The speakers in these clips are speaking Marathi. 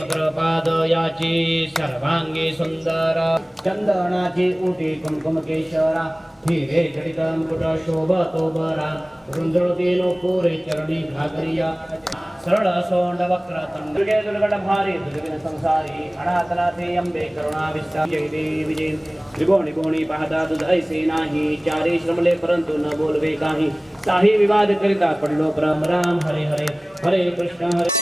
मकरपादयाची सर्वांगी सुंदर चंदनाची उटी कुमकुम केशरा हिरे जडित मुकुट शोभतो बरा रुंजळती नोपुरे चरणी घागरिया सरळ सोंड वक्र दुर्गे दुर्गट भारी दुर्गिन संसारी अनाथनाथे अंबे करुणा विस्तार जय देवी जय त्रिकोणी कोणी पाहता तुझ ऐसे नाही चारी श्रमले परंतु न बोलवे काही काही विवाद करिता पडलो परम राम हरे हरे हरे कृष्ण हरे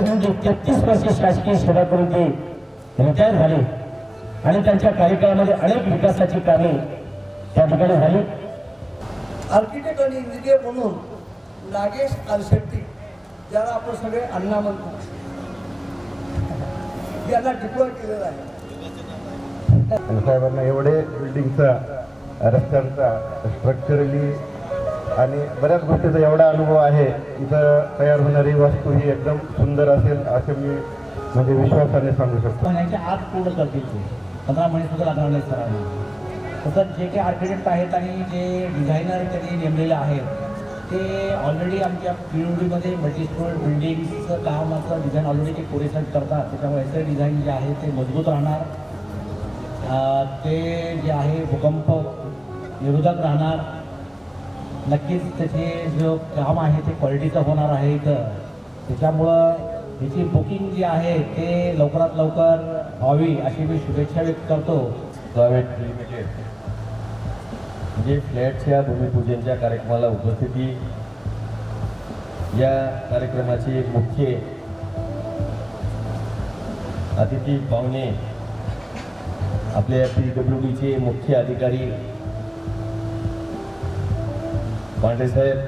म्हणजे 33 वर्ष शासकीय सेवा करून ते रिटायर झाले आणि त्यांच्या कार्यकाळामध्ये अनेक विकासाची कामे त्या ठिकाणी झाली. आर्किटेक्ट आणि इंजिनियर म्हणून नागेश आलशेट्टी ज्याला आपण सगळे अण्णा म्हणतो यांना डिप्लॉय केलेला आहे. साहेबांना एवढे बिल्डिंगचा रस्त्यांचा स्ट्रक्चरली आणि बऱ्याच गोष्टीचा एवढा अनुभव आहे. इथं तयार होणारी वास्तू ही एकदम सुंदर असेल असे मी म्हणजे विश्वासाने सांगू शकतो. पण यांच्या आज पूर्ण करतील ते 15 महिने सुद्धा लागणार नाही सरांना. तसंच जे काही आर्किटेक्ट आहेत आणि जे डिझायनर त्यांनी नेमलेले आहेत ते ऑलरेडी आमच्या PWDमध्ये मल्टीस्टोर बिल्डिंगचं कामाचं डिझाईन ऑलरेडी ते पुरेसं करतात. त्याच्यामुळे याचं डिझाईन जे आहे ते मजबूत राहणार, ते जे आहे भूकंप निरोधक राहणार. नक्कीच त्याचे जो काम आहे ते क्वालिटीचं होणार आहे. इथं त्याच्यामुळं याची बुकिंग जी आहे ते लवकरात लवकर व्हावी अशी मी शुभेच्छा व्यक्त करतो. प्रायव्हेट लिमिटेड म्हणजे फ्लॅटच्या भूमिपूजनच्या कार्यक्रमाला उपस्थिती, या कार्यक्रमाचे मुख्य अतिथी पाहुणे आपल्या PWDचे मुख्य अधिकारी पांडे साहेब,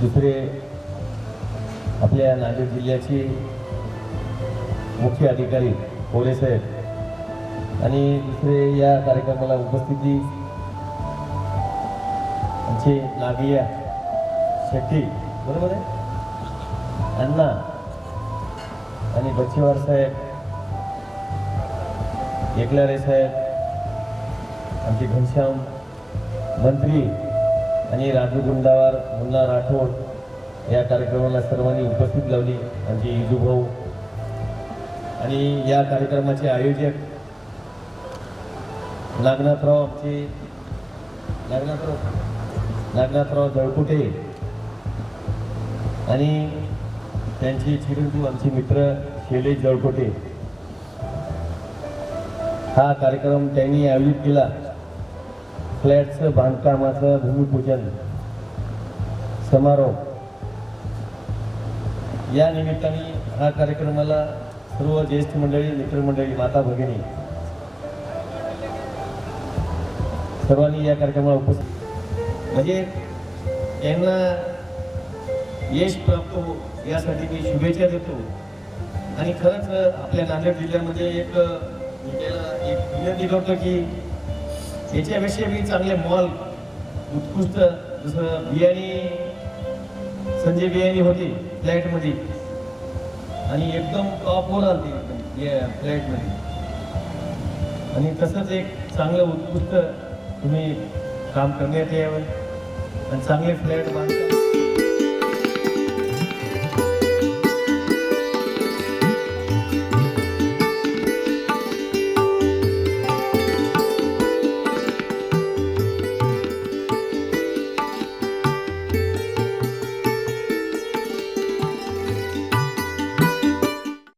दुसरे आपल्या नांदेड जिल्ह्याचे मुख्य अधिकारी कोरे साहेब आणि दुसरे या कार्यक्रमाला उपस्थिती आमचे नागिया शेट्टी, बरोबर आहे, अण्णा आणि बच्चेवार साहेब, एकलारे साहेब, आमचे घनश्याम मंत्री आणि राजू गुंडावार, मुन्ना राठोड या कार्यक्रमाला सर्वांनी उपस्थित लावली. आमचे इजूभाऊ आणि या कार्यक्रमाचे आयोजक नागनाथराव, आमचे नागनाथराव जळकुटे आणि त्यांचे चिरंजीव आमचे मित्र शैलेश जळकोटे. हा कार्यक्रम त्यांनी आयोजित केला. फ्लॅटचं बांधकामाचं भूमिपूजन समारोह या निमित्ताने हा कार्यक्रमाला सर्व ज्येष्ठ मंडळी, मित्रमंडळी, माता भगिनी सर्वांनी या कार्यक्रमाला उपस्थित म्हणजे यांना यश प्राप्त हो यासाठी मी शुभेच्छा देतो. आणि खरंच आपल्या नांदेड जिल्ह्यामध्ये एक विनंती करतो की याच्यापेक्षा मी चांगले मॉल उत्कृष्ट जसं संजय बियाणी होती फ्लॅटमध्ये आणि एकदम टॉपवर आली फ्लॅटमध्ये आणि तसंच एक चांगलं उत्कृष्ट तुम्ही काम करण्यात यावं आणि चांगले फ्लॅट बांधता.